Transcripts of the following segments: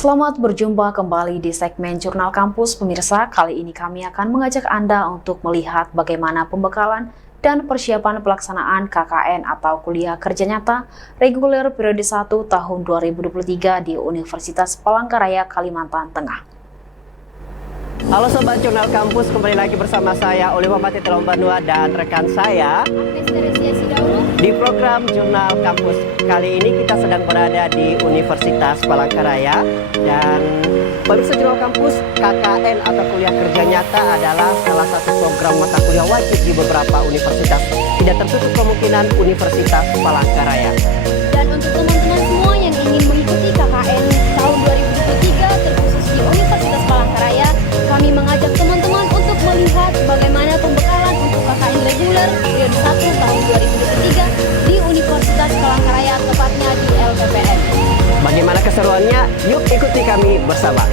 Selamat berjumpa kembali di segmen Jurnal Kampus Pemirsa. Kali ini kami akan mengajak Anda untuk melihat bagaimana pembekalan dan persiapan pelaksanaan KKN atau Kuliah Kerja Nyata reguler periode 1 tahun 2023 di Universitas Palangkaraya, Kalimantan Tengah. Halo Sobat Jurnal Kampus, kembali lagi bersama saya Oliver Pati Telombanua dan rekan saya di program Jurnal Kampus. Kali ini kita sedang berada di Universitas Palangkaraya dan pemirsa Jurnal Kampus, KKN atau Kuliah Kerja Nyata adalah salah satu program mata kuliah wajib di beberapa universitas. Tidak tertutup kemungkinan Universitas Palangkaraya. Dan untuk teman-teman semua yang ingin mengikuti KKN tahun 2023 terkhusus di Universitas Palangkaraya, kami mengajak teman-teman untuk melihat bagaimana pembekalan untuk KKN reguler periode 1 tahun 2023 di Universitas Palangkaraya, tepatnya di LPPN. Bagaimana keseruannya? Yuk ikuti kami bersama.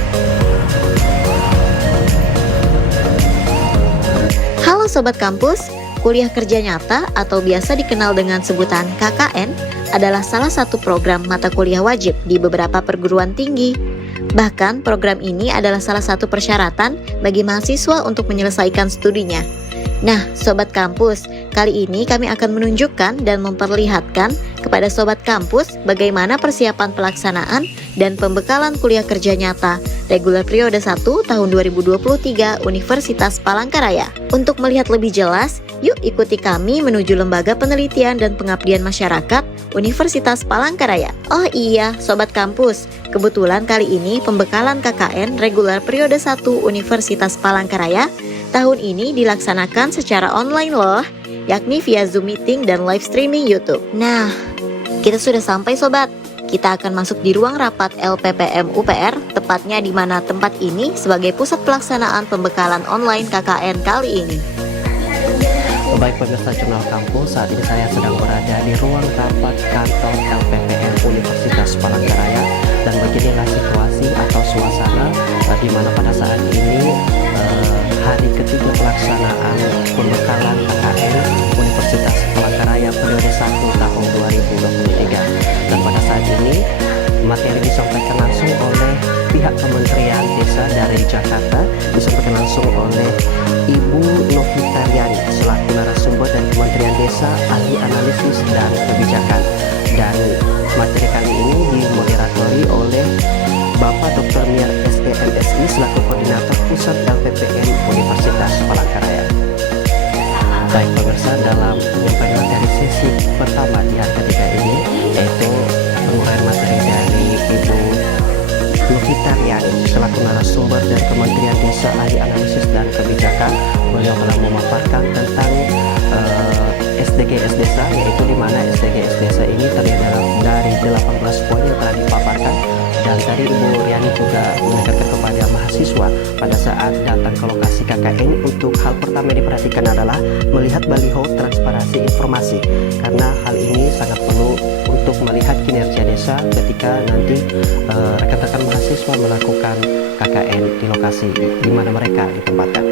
Halo Sobat Kampus, Kuliah Kerja Nyata atau biasa dikenal dengan sebutan KKN adalah salah satu program mata kuliah wajib di beberapa perguruan tinggi. Bahkan program ini adalah salah satu persyaratan bagi mahasiswa untuk menyelesaikan studinya. Nah, Sobat Kampus, kali ini kami akan menunjukkan dan memperlihatkan kepada Sobat Kampus bagaimana persiapan pelaksanaan dan pembekalan kuliah kerja nyata reguler periode 1 tahun 2023 Universitas Palangkaraya. Untuk melihat lebih jelas, yuk ikuti kami menuju Lembaga Penelitian dan Pengabdian Masyarakat Universitas Palangkaraya. Oh iya, Sobat Kampus, kebetulan kali ini pembekalan KKN reguler periode 1 Universitas Palangkaraya tahun ini dilaksanakan secara online loh, yakni via Zoom Meeting dan live streaming YouTube. Nah, kita sudah sampai Sobat. Kita akan masuk di ruang rapat LPPM UPR, tepatnya di mana tempat ini sebagai pusat pelaksanaan pembekalan online KKN kali ini. Baik pemirsa Jurnal Kampus, saat ini saya sedang berada di ruang rapat kantor LPPM Universitas Palangkaraya dan beginilah situasi atau suasana di mana pada saat ini hari ketiga pelaksanaan pembekalan KKN Universitas Palangkaraya periode 1 tahun 2023. Dan pada saat ini materi disampaikan langsung oleh pihak Kementerian Desa dari Jakarta, disampaikan langsung oleh Ibu Novita Riani selaku narasumber dari Kementerian Desa, ahli analisis dan kebijakan. Dan materi kali ini dimoderatori oleh Bapak Dr. Miar SEMSI selaku koordinator pusat LPPM Universitas Palangkaraya. Baik pemirsa, dalam penyampaian materi sesi pertama di hari ketiga ini, yaitu penguraian materi dari Ibu Novita Riani selaku narasumber dari Kementerian Desa, ahli analisis dan kebijakan. Beliau telah memaparkan tentang SDGs Desa, yaitu di mana SDGs Desa ini terdiri dari 18 poin yang telah dipaparkan. Dan tadi Ibu Riani juga menekankan kepada mahasiswa pada saat datang ke lokasi KKN untuk hal pertama yang diperhatikan adalah melihat baliho transparansi informasi, karena hal ini sangat perlu untuk melihat kinerja desa ketika nanti rekan-rekan mahasiswa melakukan KKN di lokasi di mana mereka ditempatkan.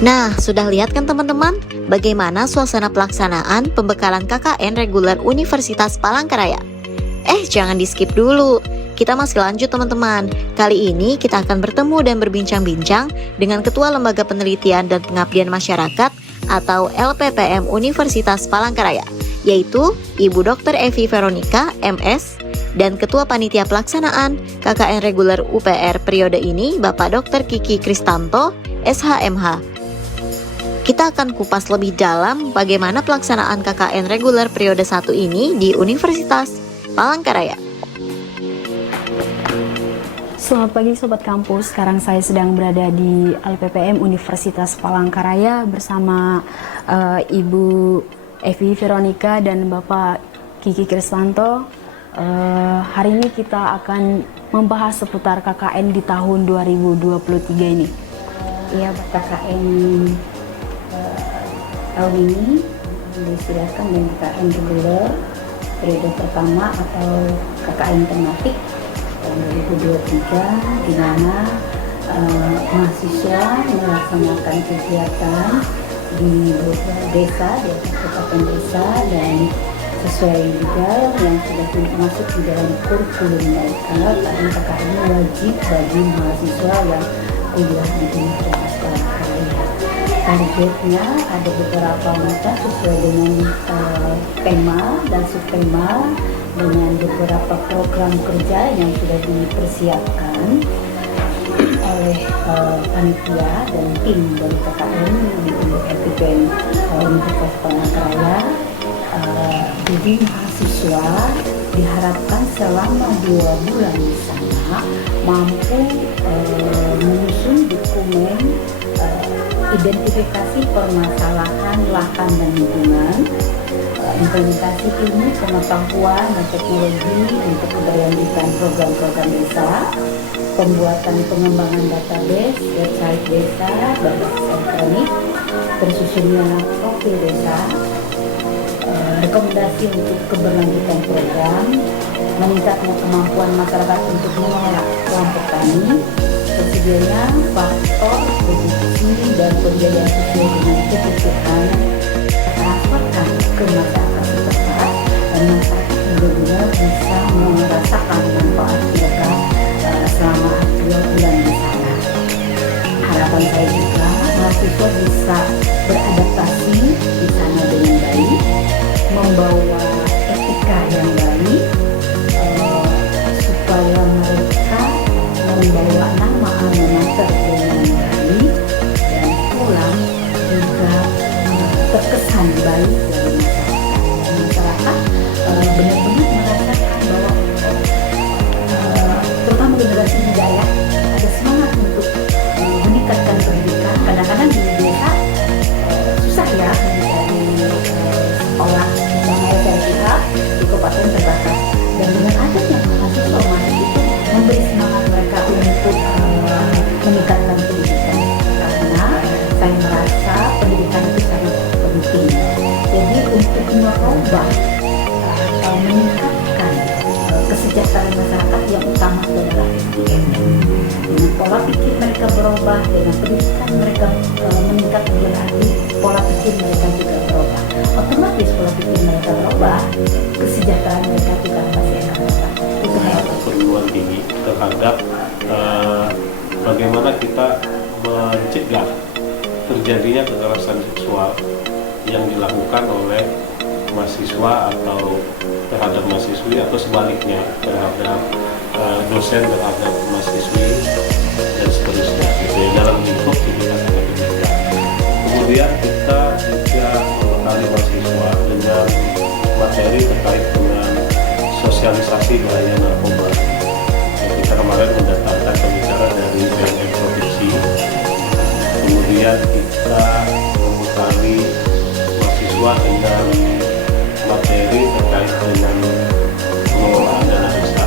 Nah, sudah lihat kan teman-teman, bagaimana suasana pelaksanaan pembekalan KKN reguler Universitas Palangkaraya? Jangan di-skip dulu. Kita masih lanjut teman-teman. Kali ini kita akan bertemu dan berbincang-bincang dengan Ketua Lembaga Penelitian dan Pengabdian Masyarakat atau LPPM Universitas Palangkaraya, yaitu Ibu Dr. Evi Veronica, MS, dan Ketua Panitia Pelaksanaan KKN reguler UPR periode ini, Bapak Dr. Kiki Kristanto, SHMH. Kita akan kupas lebih dalam bagaimana pelaksanaan KKN reguler periode 1 ini di Universitas Palangkaraya. Selamat pagi Sobat Kampus, sekarang saya sedang berada di LPPM Universitas Palangkaraya bersama Ibu Evi Veronica dan Bapak Kiki Kristanto. Hari ini kita akan membahas seputar KKN di tahun 2023 ini. Iya, KKN tahun ini disediakan dengan KKN reguler periode pertama atau KKN tematik tahun 2023, di mana mahasiswa melaksanakan kegiatan di beberapa desa, di atas kabupaten desa, dan sesuai juga yang sudah masuk di dalam kurikulum mereka, karena KKN wajib bagi mahasiswa yang kuliah di Universitas Palangkaraya. Targetnya ada beberapa mata sesuai dengan tema dan subtema, dengan beberapa program kerja yang sudah dipersiapkan oleh panitia dan tim dari KKN di LPPM Universitas Palangkaraya. Jadi mahasiswa diharapkan selama 2 bulan di sana mampu menyusun dokumen identifikasi permasalahan lahan dan lingkungan, implementasi ilmu pengetahuan dan teknologi untuk keberlanjutan program-program desa, pembuatan pengembangan database, website desa, berbasis elektronik, tersusunnya profil desa, rekomendasi untuk keberlanjutan program, meningkatnya kemampuan masyarakat untuk mengelola kelompok tani, tersedianya faktor produksi dan pembiayaan sesuai dengan kebutuhan, transferkan ke masyarakat setempat, dan masyarakat benar-benar bisa merasakan manfaat mereka selama 2 bulan di sana. Harapan saya juga mahasiswa bisa beradaptasi di sana dengan baik, membawa etika yang baik, supaya mereka membawa nama alma mater dengan baik, dan pulang juga terkesan baik dari masyarakat. Benar-benar merasakan bahwa terutama generasi muda ya, ada semangat untuk meningkatkan pendidikan. Kadang-kadang di desa susah ya mencari sekolah, misalnya saya lihat di kabupaten terbatas, dan dengan adanya mahasiswa itu memberi semangat mereka untuk meningkatkan pendidikan, karena saya merasa pendidikan itu sangat penting. Jadi untuk merubah atau meningkatkan kesejahteraan masyarakat, yang utama adalah SDM. Dengan pola pikir mereka berubah, dengan pendidikan mereka meningkat, berarti pola pikir mereka juga berubah. Otomatis pola pikir mereka berubah, kesejahteraan mereka juga pasti akan berubah. Itu perguruan tinggi terhadap bagaimana kita mencegah terjadinya kekerasan seksual yang dilakukan oleh mahasiswa atau terhadap mahasiswi, atau sebaliknya terhadap dosen terhadap mahasiswi dan seterusnya, gitu ya, dalam lingkup akademika. Kemudian kita juga membekali mahasiswa dengan materi terkait dengan sosialisasi bahaya narkoba. Kita kemarin mendatangkan pembicara dari BNN Provinsi. Kemudian kita membekali mahasiswa dengan materi terkait dengan pengelolaan dana desa.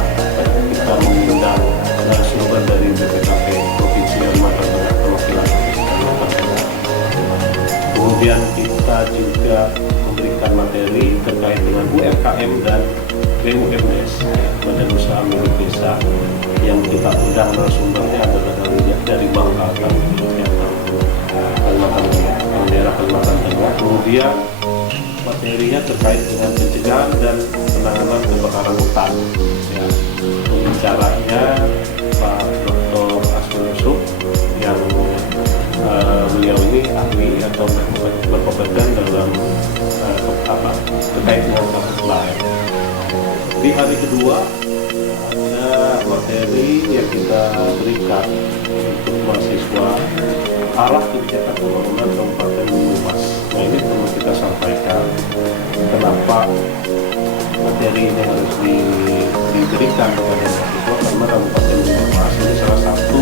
Kita mengundang narasumber dari BPKP Provinsi Kalimantan Tengah, perwakilan Kalimantan Tengah. Kemudian kita juga memberikan materi terkait dengan UMKM dan BUMDes, Badan Usaha Milik Desa, yang kita undang narasumbernya adalah dari Bangka, Kalimantan Kalimantan Tengah. Kemudian materinya terkait dengan pencegahan dan penanganan kebakaran hutan. Ya, pembicaranya Pak Dr. Asmi Yusuf yang beliau ini ahli atau berkompeten dalam terkait dengan kasus lain. Di hari kedua ada materi yang kita berikan untuk mahasiswa arah kebijakan pembangunan Kabupaten Banyumas. Nah, ini perlu kita sampaikan kenapa materi ini harus diberikan kepada mahasiswa, karena Kabupaten Banyumas ini salah satu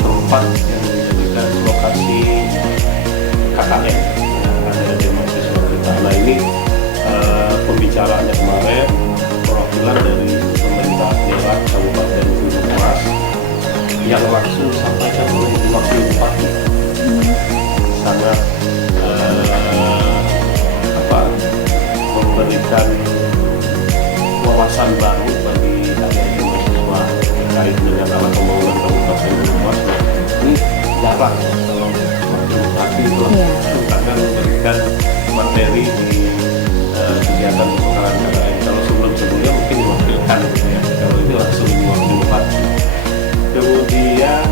tempat yang menjadikan lokasi KKN yang ada di mahasiswa kita. Nah, ini pembicaraannya kemarin perwakilan dari pemerintah daerah Kabupaten Banyumas yang langsung sampaikan oleh Wakil Bupati. Sangat memberikan wawasan baru bagi adik-adik mahasiswa terkait dengan arah pembangunan Kabupaten Banyumas. Ini jarang kalau Wakil Bupati itu akan memberikan materi di kegiatan pembekalan KKN. Kalau sebelum-sebelumnya mungkin diwakilkan, ya. Kalau ini langsung Wakil Bupati. Kemudian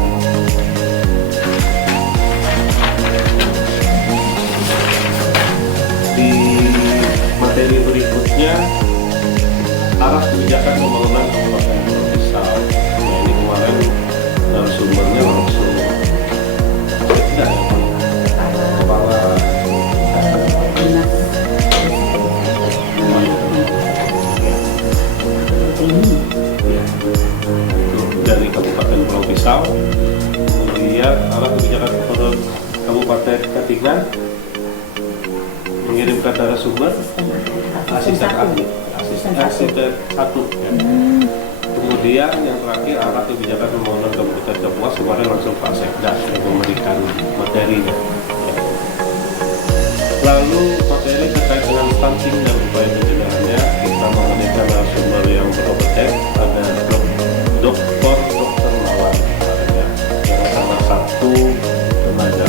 di materi berikutnya arah kebijakan pembangunan Kabupaten Pulau Pisau. Nah, ini kemarin narasumbernya langsung tidak ya, kepala dinas ini dari Kabupaten Pulau Pisau. Kemudian arah kebijakan gubernur Kabupaten Katingan mengirimkan narasumber asisten ahli, asisten satu. Ya. Kemudian yang terakhir arah kebijakan pembangunan Kabupaten Kapuas, kemarin langsung Pak Sekda yang memberikan materinya. Lalu materi terkait dengan stunting dan upaya pencegahannya, kita menghadirkan narasumber yang berkompeten, ada Dr. Lawan, yang salah satu tenaga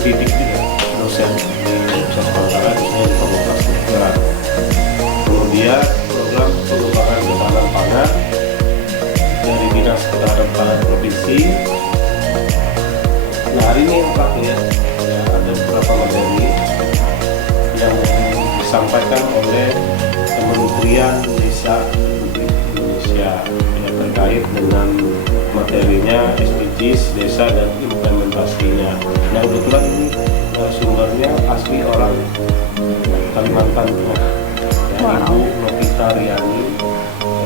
pendidik juga, dosen di Universitas Palangkaraya, khususnya di Fakultas Kedokteran. Kemudian program pengembangan ketahanan pangan dari Dinas Ketahanan Pangan Provinsi. Nah, hari ini yang terakhir ya, ada beberapa materi yang disampaikan oleh Kementerian Desa Republik Indonesia yang terkait dengan materinya SDGs Desa dan implementasinya. Nah, kebetulan ini sumbernya asli orang Kalimantan Tengah, ya, Ibu Novita Riani,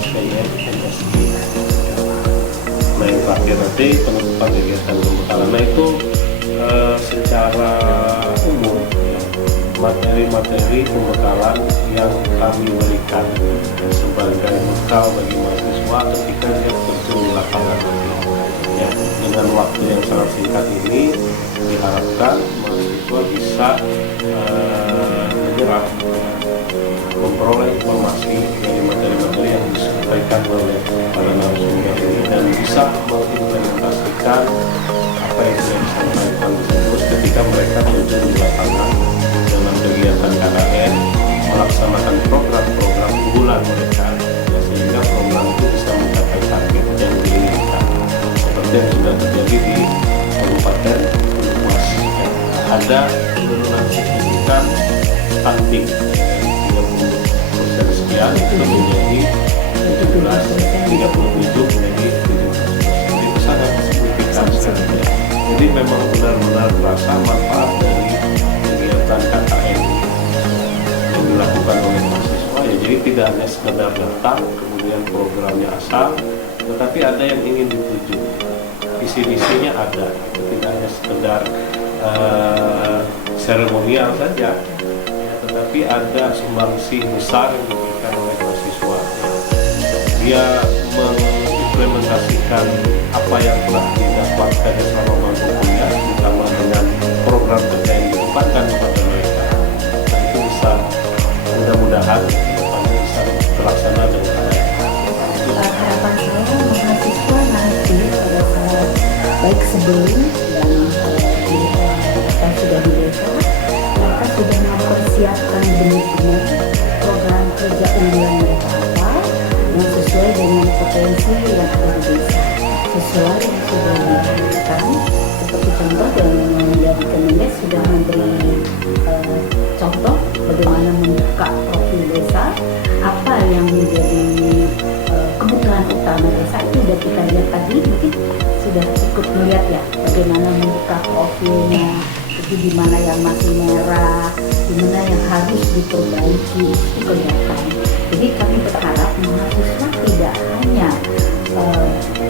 SPM, MSc. Nah, yang terakhir nanti penutupan kegiatan pembekalan. Nah, itu secara umum ya, materi-materi pembekalan yang kami berikan sebagai bekal bagi mahasiswa ketika dia terjun di lapangan nanti. Ya, dengan waktu yang sangat singkat ini diharapkan mahasiswa bisa menyerap, memperoleh informasi dari materi-materi yang disampaikan oleh para narasumber ini dan bisa mengimplementasikan apa yang sudah disampaikan tersebut ketika mereka terjun di lapangan dalam kegiatan KKN, melaksanakan program-program unggulan mereka, ya, sehingga program itu bisa mencapai target yang diinginkan, seperti yang sudah terjadi di Kabupaten Banyumas. Ada penurunan signifikan stunting dari 30% sekian itu menjadi 37 menjadi 70%. Itu sangat signifikan sekali. Jadi memang benar-benar terasa manfaat dari kegiatan KKN yang dilakukan oleh mahasiswa. Ya, jadi tidak hanya sekedar datang kemudian programnya asal, tetapi ada yang ingin dituju. Visi-misinya ada, tidak hanya sekedar seremonial saja, ya, tetapi ada sumbangsi besar yang diberikan oleh mahasiswa. Dia mengimplementasikan apa yang telah didapatkan selama masa kuliah, ditambah dengan program kerja yang dibebankan kepada mereka. Nah, itu bisa mudah-mudahan kedepannya bisa terlaksana dengan baik. Harapan saya mahasiswa nanti pada saat baik sebelum dan kita sudah mempersiapkan benar-benar program kerja unggulan mereka apa yang sesuai dengan potensi yang ada di desa, sesuai yang sudah dilakukan. Seperti contoh yang dari Kemendes sudah memberi contoh bagaimana membuka profil desa, apa yang menjadi kebutuhan utama desa itu sudah kita lihat tadi, mungkin sudah ikut melihat ya bagaimana membuka profilnya, itu di mana yang masih merah, di mana yang harus diperbaiki, itu kelihatan. Jadi kami berharap mahasiswa tidak hanya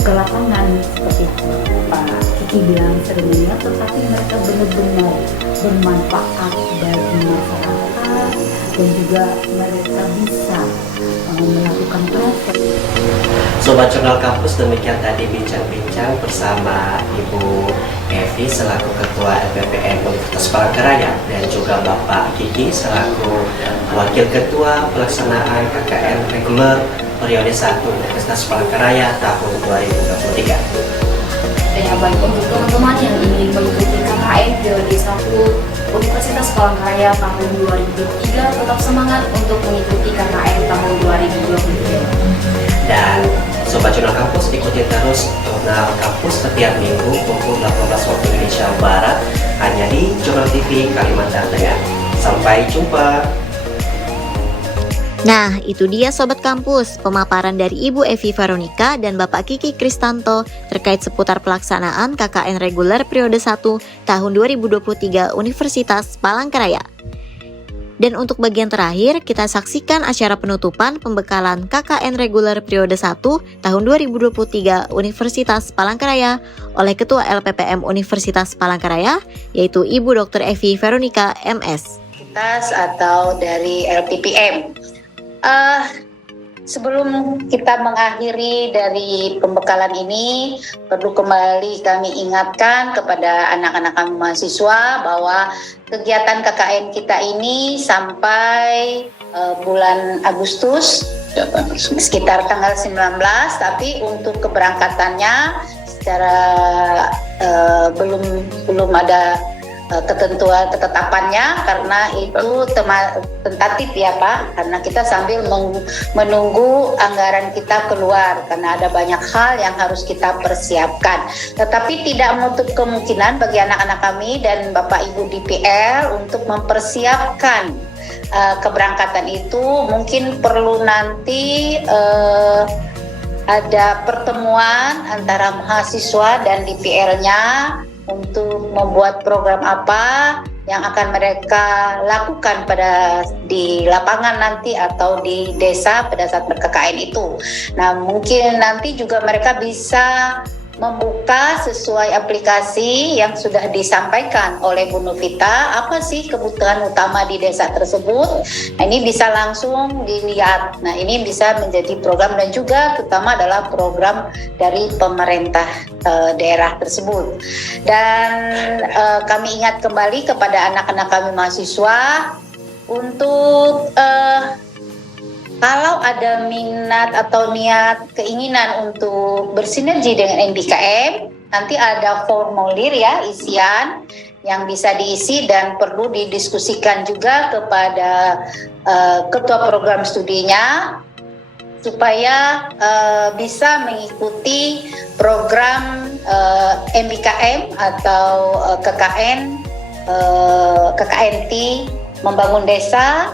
ke lapangan seperti Pak Kiki bilang seringnya, tetapi mereka benar-benar bermanfaat bagi masyarakat dan juga mereka bisa melakukan praktek. Sobat Jurnal Kampus, demikian tadi bincang-bincang bersama Ibu Evi selaku Ketua LPPM Universitas Palangkaraya dan juga Bapak Kiki selaku Wakil Ketua Pelaksanaan KKN Reguler periode 1 Universitas Palangkaraya tahun 2023. Ya, baik untuk teman-teman yang ingin mengikuti KKN periode 1 Universitas Palangkaraya tahun 2023, tetap semangat untuk mengikuti KKN tahun 2023. Dan Sobat Jurnal Kampus, ikuti terus Jurnal Kampus setiap minggu pukul 18 waktu Indonesia Barat hanya di Jurnal TV Kalimantan Tengah. Sampai jumpa. Nah, itu dia Sobat Kampus, pemaparan dari Ibu Evi Veronica dan Bapak Kiki Kristanto terkait seputar pelaksanaan KKN reguler periode 1 tahun 2023 Universitas Palangkaraya. Dan untuk bagian terakhir, kita saksikan acara penutupan pembekalan KKN reguler periode 1 tahun 2023 Universitas Palangkaraya oleh Ketua LPPM Universitas Palangkaraya, yaitu Ibu Dr. Evi Veronica MS. Atau dari LPPM. Sebelum kita mengakhiri dari pembekalan ini, perlu kembali kami ingatkan kepada anak-anak kami mahasiswa bahwa kegiatan KKN kita ini sampai bulan Agustus, sekitar tanggal 19, tapi untuk keberangkatannya secara belum ada ketetapannya, karena itu tentatif ya Pak, karena kita sambil menunggu anggaran kita keluar karena ada banyak hal yang harus kita persiapkan. Tetapi tidak menutup kemungkinan bagi anak-anak kami dan Bapak Ibu DPL untuk mempersiapkan keberangkatan itu. Mungkin perlu nanti ada pertemuan antara mahasiswa dan DPL-nya untuk membuat program apa yang akan mereka lakukan di lapangan nanti atau di desa pada saat ber-KKN itu. Nah, mungkin nanti juga mereka bisa membuka sesuai aplikasi yang sudah disampaikan oleh Bu Novita, apa sih kebutuhan utama di desa tersebut. Nah, ini bisa langsung dilihat. Nah, ini bisa menjadi program dan juga terutama adalah program dari pemerintah daerah tersebut. Dan kami ingat kembali kepada anak-anak kami mahasiswa untuk kalau ada minat atau niat keinginan untuk bersinergi dengan NBKM, nanti ada formulir ya, isian yang bisa diisi dan perlu didiskusikan juga kepada ketua program studinya supaya bisa mengikuti program MBKM atau KKNT Membangun Desa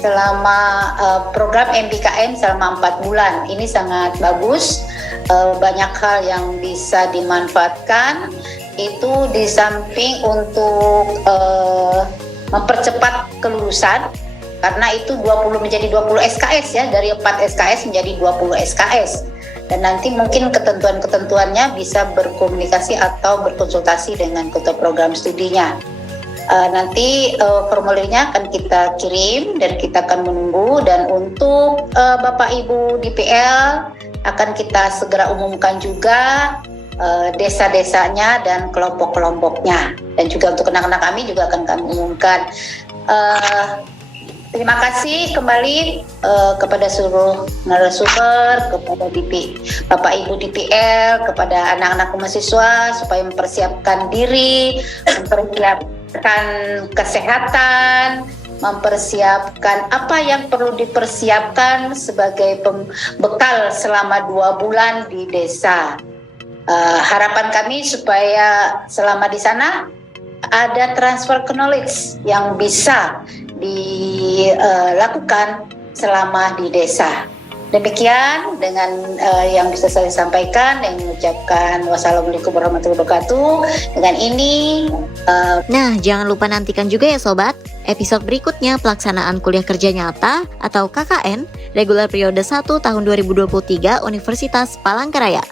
selama program MBKM selama 4 bulan. Ini sangat bagus, banyak hal yang bisa dimanfaatkan. Itu di samping untuk mempercepat kelulusan, karena itu 20 menjadi 20 SKS ya, dari 4 SKS menjadi 20 SKS. Dan nanti mungkin ketentuan-ketentuannya bisa berkomunikasi atau berkonsultasi dengan ketua program studinya. Nanti formulirnya akan kita kirim dan kita akan menunggu. Dan untuk Bapak Ibu DPL akan kita segera umumkan juga desa-desanya dan kelompok-kelompoknya. Dan juga untuk anak-anak kami juga akan kami umumkan. Terima kasih kembali kepada seluruh narasumber, kepada Bapak Ibu DPL, kepada anak-anak mahasiswa supaya mempersiapkan diri, mempersiapkan kesehatan, mempersiapkan apa yang perlu dipersiapkan sebagai bekal selama 2 bulan di desa. Harapan kami supaya selama di sana ada transfer knowledge yang bisa dilakukan selama di desa. Demikian dengan yang bisa saya sampaikan, dan mengucapkan wassalamualaikum warahmatullahi wabarakatuh. Dengan ini Nah, jangan lupa nantikan juga ya Sobat, episode berikutnya pelaksanaan kuliah kerja nyata atau KKN regular periode 1 tahun 2023 Universitas Palangkaraya.